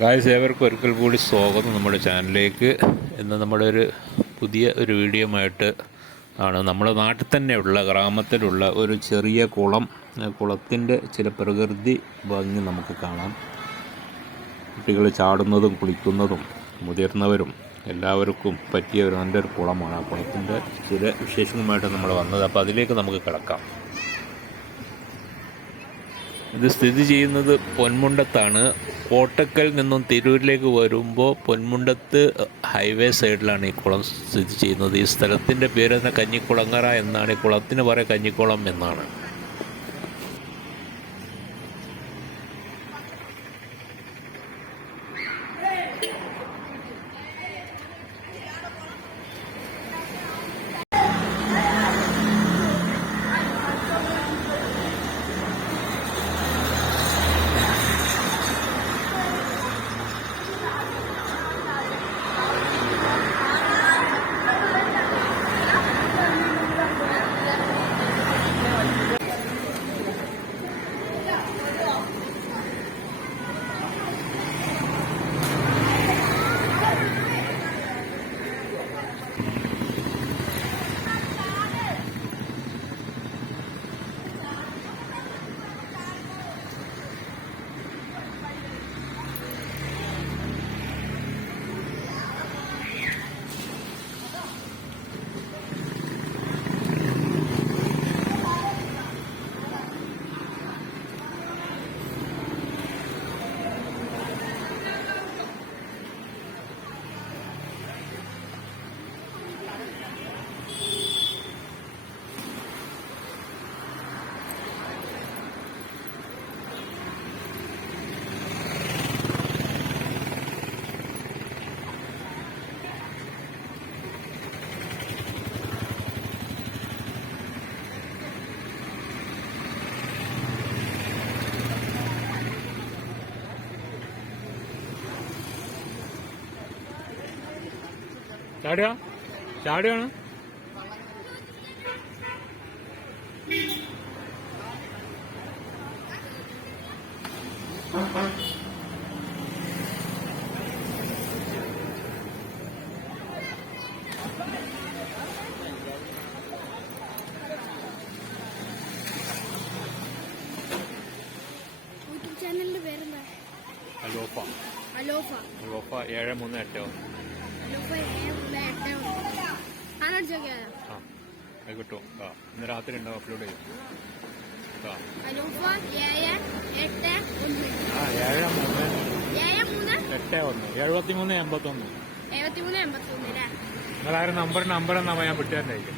Guys ഏവർക്കും ഒരിക്കൽ കൂടി സ്വാഗതം നമ്മുടെ ചാനലിലേക്ക്. ഇന്ന് നമ്മുടെ ഒരു പുതിയ ഒരു വീഡിയോ ആയിട്ട് ആണ്. നമ്മുടെ നാട്ടിൽ തന്നെയുള്ള ഗ്രാമത്തിലുള്ള ഒരു ചെറിയ കുളം കുളത്തിന്റെ ചില പ്രകൃതി ഭംഗി നമുക്ക് കാണാം. കുട്ടികൾ ചാടുന്നതും കുളിക്കുന്നതും മുതിർന്നവരും എല്ലാവർക്കും പറ്റിയ ഒരു നല്ലൊരു കുളമാണ് ആ കുളത്തിന്റെ ചില വിശേഷങ്ങളുമായിട്ട് നമ്മൾ വന്നത്. അപ്പോൾ അതിലേക്ക് നമുക്ക് കിടക്കാം. ഇത് സ്ഥിതി ചെയ്യുന്നത് പൊന്മുണ്ടത്താണ്. കോട്ടക്കൽ നിന്നും തിരൂരിലേക്ക് വരുമ്പോൾ പൊന്മുണ്ടത്ത് ഹൈവേ സൈഡിലാണ് ഈ കുളം സ്ഥിതി ചെയ്യുന്നത്. ഈ സ്ഥലത്തിന്റെ പേര് തന്നെ കഞ്ഞിക്കുളങ്ങര എന്നാണ്. ഈ കുളത്തിന് പറയുക കഞ്ഞിക്കുളം എന്നാണ്. ചാടുക? ചാടുകയാണ്. അലോഫ. അലോഫ. ഏഴ് മൂന്ന് എട്ടോ അലോഫ അത് കിട്ടും. ആ ഇന്ന് രാത്രി ഉണ്ടാവും അപ്ലോഡ് ചെയ്യും. ആ. ഏഴ് എട്ട് ഒന്ന്. മൂന്ന്. എട്ട് എഴുപത്തി മൂന്ന് എൺപത്തി ഒന്ന് നിങ്ങളാരും നമ്പർ നമ്പർ എന്നാ ഞാൻ വിട്ടുകാരനായിരിക്കും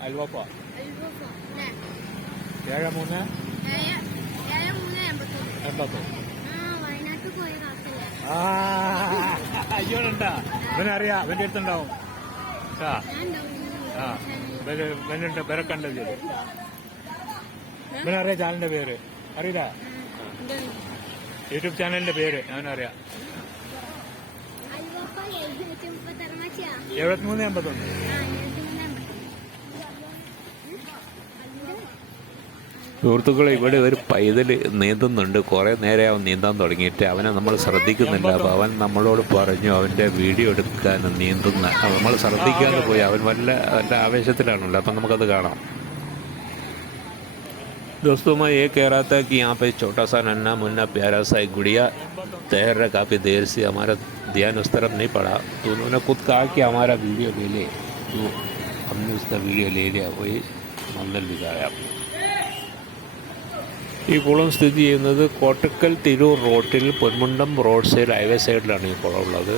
അൽവാപ്പ ഏഴ് മൂന്ന്? എൺപത്തൊന്ന്. ആ അയ്യോണ്ടാ ഇവനറിയാം ഇവന്റെ അടുത്തുണ്ടാവും. ആ. ആ. ഇവനറിയാം ചാനലിന്റെ പേര്. അറിയില്ല? യൂട്യൂബ് ചാനലിന്റെ പേര് അവനറിയാം. എഴുപത്തിമൂന്ന് എൺപത്തൊന്ന് ആ എഴുപത്തി മൂന്ന് എൺപത്തി സുഹൃത്തുക്കളെ ഇവിടെ ഒരു പൈതൽ നീന്തുന്നുണ്ട് കുറേ നേരെ അവൻ നീന്താൻ തുടങ്ങിയിട്ട് അവനെ നമ്മൾ ശ്രദ്ധിക്കുന്നില്ല അപ്പോൾ അവൻ നമ്മളോട് പറഞ്ഞു അവൻ്റെ വീഡിയോ എടുക്കാൻ നീന്തുന്ന അപ്പോൾ നമ്മൾ ശ്രദ്ധിക്കാതെ പോയി അവൻ വല്ല വല്ല ആവേശത്തിലാണല്ലോ അപ്പം നമുക്കത് കാണാം दोस्तों मैं ये कह रहा था कि यहाँ पे छोटा सा नन्ना मुन्ना प्यारा सा एक गुड़िया तैर रहा काफ़ी देर से हमारा ध्यान उस तरफ नहीं पड़ा तो उन्होंने खुद कहा कि हमारा वीडियो ले ले तो हमने उसका वीडियो ले लिया वही मंदिर दिखाया ഈ കുളം സ്ഥിതി ചെയ്യുന്നത് കോട്ടക്കൽ തിരൂർ റോട്ടിൽ പൊന്മുണ്ടം റോഡ് സൈഡ് ഹൈവേ സൈഡിലാണ് ഈ കുളം ഉള്ളത്.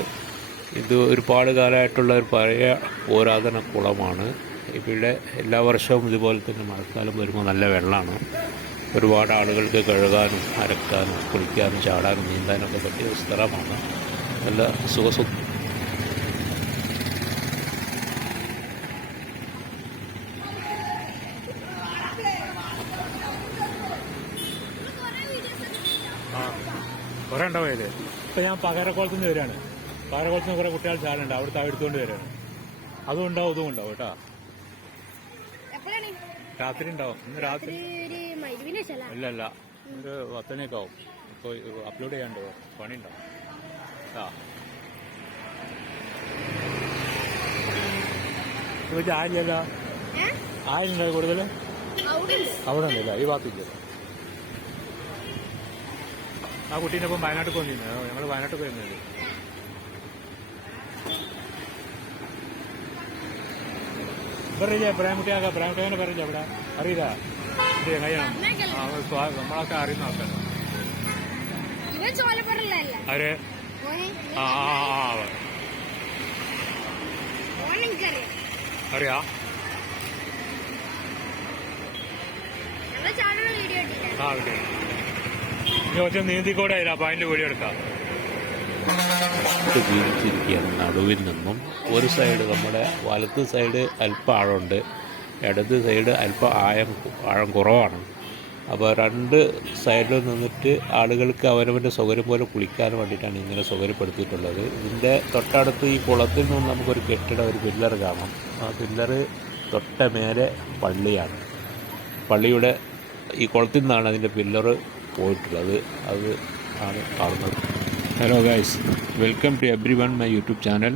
ഇത് ഒരുപാട് കാലമായിട്ടുള്ള ഒരു പഴയ പുരാതന കുളമാണ്. ഇവിടെ എല്ലാ വർഷവും ഇതുപോലെ തന്നെ മഴക്കാലം വരുമ്പോൾ നല്ല വെള്ളമാണ്. ഒരുപാട് ആളുകൾക്ക് കഴുകാനും അരക്കാനും കുളിക്കാനും ചാടാനും നീന്താനും ഒക്കെ പറ്റിയ സ്ഥലമാണ്. നല്ല സുഖസു കുറേ ഇപ്പൊ ഞാൻ പകരക്കുളത്ത് നിന്ന് വരികയാണ്. പകരക്കുളത്ത് നിന്ന് കുറേ കുട്ടികൾ ചാലുണ്ട് അവിടുത്തെ എടുത്തുകൊണ്ട് വരികയാണ്. അതും ഉണ്ടാവും ഇതും ഉണ്ടാവും കേട്ടോ. രാത്രി ഉണ്ടാവും. ഇന്ന് രാത്രി ഇല്ല ഇല്ല ഒരു പത്തണിയൊക്കെ ആവും. ഇപ്പോൾ അപ്ലോഡ് ചെയ്യാണ്ടോ പണി ആ. ഇത് ആയില്ലല്ലോ ആയിലുണ്ടോ കൂടുതൽ. അവിടെ ഉണ്ടല്ലോ? ഈ ഭാഗത്തില്ല ആ കുട്ടീന്റെ ഒപ്പം വയനാട്ടിൽ പോന്നിരുന്നു ഞങ്ങൾ വയനാട്ടിൽ പോയിരുന്നത് പറയില്ലേ പ്രേമുട്ടിയാക്ക പ്രേമുട്ടിയാനെ പറയില്ല അവിടെ അറിയില്ല. ഇത് എങ്ങനെയാണ് നമ്മളൊക്കെ അറിയുന്ന ആൾക്കാരാണ് ആര്? ആ അറിയാ? ആ ഓക്കെ ഒറ്റ നീന്തിക്കൂടെ അപ്പം അതിന്റെ എടുക്കാം. ജീവിച്ചിരിക്കുകയാണ് നടുവിൽ നിന്നും. ഒരു സൈഡ് നമ്മുടെ വലത്ത് സൈഡ് അല്പം ആഴമുണ്ട്. ഇടത് സൈഡ് അല്പം ആഴം ആഴം കുറവാണ്. അപ്പോൾ രണ്ട് സൈഡിൽ നിന്നിട്ട് ആളുകൾക്ക് അവരവന്റെ സൗകര്യം പോലെ കുളിക്കാൻ വേണ്ടിയിട്ടാണ് ഇങ്ങനെ സൗകര്യപ്പെടുത്തിയിട്ടുള്ളത്. ഇതിന്റെ തൊട്ടടുത്ത് ഈ കുളത്തിൽ നിന്ന് നമുക്കൊരു കെട്ടിടം ഒരു പില്ലർ കാണാം. ആ പില്ലർ തൊട്ട മേലെ പള്ളിയാണ്. പള്ളിയുടെ ഈ കുളത്തിൽ നിന്നാണ് അതിന്റെ pillar പോയിട്ടുള്ളത് അത് ആണ് കാണുന്നത് hello guys welcome to everyone my YouTube channel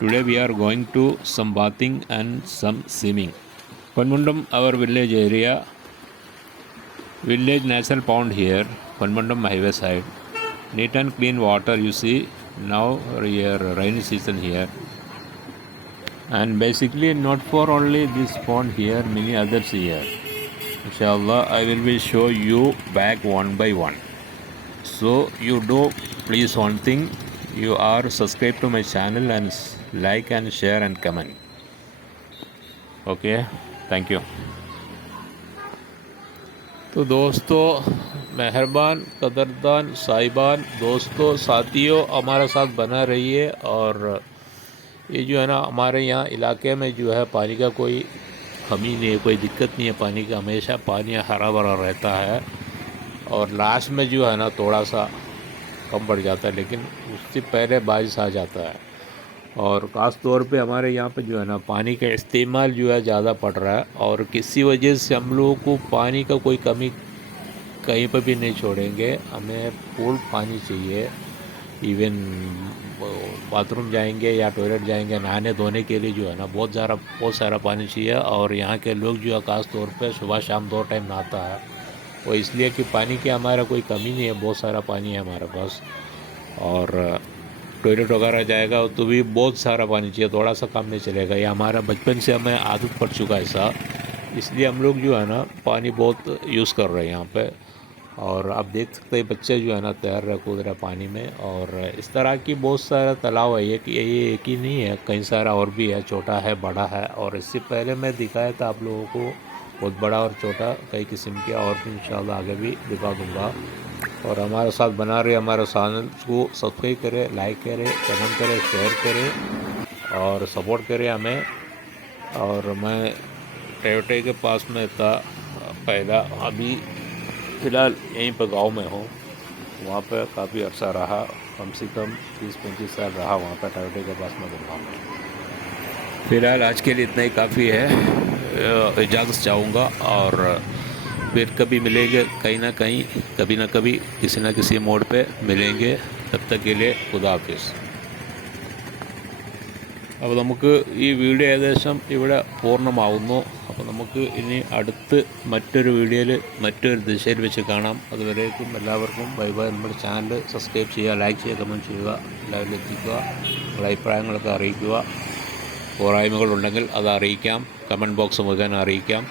today we are going to some bathing and some swimming Ponmundam our village area village national pond here Ponmandam highway side neat and clean water you see now here rainy season here and basically not for only this pond here many others here inshallah i will be show you back one by one so you do please one thing you are subscribe to my channel and like and share and comment okay thank you तो दोस्तों मेहरबान कदरदान साहिबान दोस्तों साथियों हमारे साथ बना रहिए और ये जो है ना हमारे यहाँ इलाके में जो है पानी का कोई कमी नहीं है, कोई दिक्कत नहीं है, पानी का हमेशा पानी हरा भरा रहता है। और लास्ट में जो है ना थोड़ा सा कम पड़ जाता है, लेकिन उससे पहले बारिश आ जाता है। और ख़ास तौर पे हमारे यहाँ पे जो है ना, पानी का इस्तेमाल जो है ज़्यादा पड़ रहा है, और किसी वजह से हम लोगों को पानी का कोई कमी कहीं पर भी नहीं छोड़ेंगे। हमें फुल पानी चाहिए। इवन बाथरूम जाएँगे या टॉयलेट जाएँगे, नहाने धोने के लिए जो है ना, बहुत सारा बहुत सारा पानी चाहिए और यहाँ के लोग जो है ख़ास तौर पे सुबह शाम दो टाइम नहाता है। वो इसलिए कि पानी की हमारा कोई कमी नहीं है, बहुत सारा पानी है हमारे पास। और टॉयलेट वगैरह जाएगा तो भी बहुत सारा पानी चाहिए थोड़ा सा काम नहीं चलेगा। ये हमारा बचपन से हमें आदत पड़ चुका है ऐसा। इसलिए हम लोग जो है ना, पानी बहुत यूज़ कर रहे हैं यहाँ पे। और आप देख सकते हैं, बच्चे जो है ना, तैर रहे कूद रहे पानी में और इस तरह की बहुत सारा तालाब है। ये कि, ये एक ही नहीं है, कई सारा और भी है, छोटा है, बड़ा है और इससे पहले मैं दिखाया था आप लोगों को, बहुत बड़ा और छोटा, कई किस्म के और भी इन आगे भी दिखा दूँगा। और हमारे साथ बना रहे हमारे चैनल को सब्सक्राइब करें लाइक करें कमेंट करें शेयर करें और सपोर्ट करें हमें। और मैं टोयोटे के पास में था पहला अभी फ़िलहाल यहीं पर गाँव में हूँ। वहाँ पर काफ़ी अर्सा रहा। कम से कम तीस पैंतीस साल रहा वहाँ पर टोयोटे के पास में गाँव में फ़िलहाल आज के लिए इतना ही काफ़ी है। इजाज़त चाहूँगा और फिर कभी मिलेंगे कहीं ना कहीं, कभी ना कभी किसी ना किसी मोड़ पे मिलेंगे। तब तक के लिए खुदा हाफिज़। അപ്പോൾ നമുക്ക് ഈ വീഡിയോ ഏകദേശം ഇവിടെ പൂർണമാവുന്നു. അപ്പോൾ നമുക്ക് ഇനി അടുത്ത് മറ്റൊരു വീഡിയോയിൽ മറ്റൊരു ദിശയിൽ വെച്ച് കാണാം. അതുവരേക്കും എല്ലാവർക്കും ബൈ ബൈ. നമ്മുടെ ചാനൽ സബ്സ്ക്രൈബ് ചെയ്യുക ലൈക്ക് ചെയ്യുക കമന്റ് ചെയ്യുക എല്ലാവരിലും എത്തിക്കുക നിങ്ങളുടെ അഭിപ്രായങ്ങളൊക്കെ അറിയിക്കുക. പോരായ്മകളുണ്ടെങ്കിൽ അത് അറിയിക്കാം. കമന്റ് ബോക്സ് മുഖേന അറിയിക്കാം.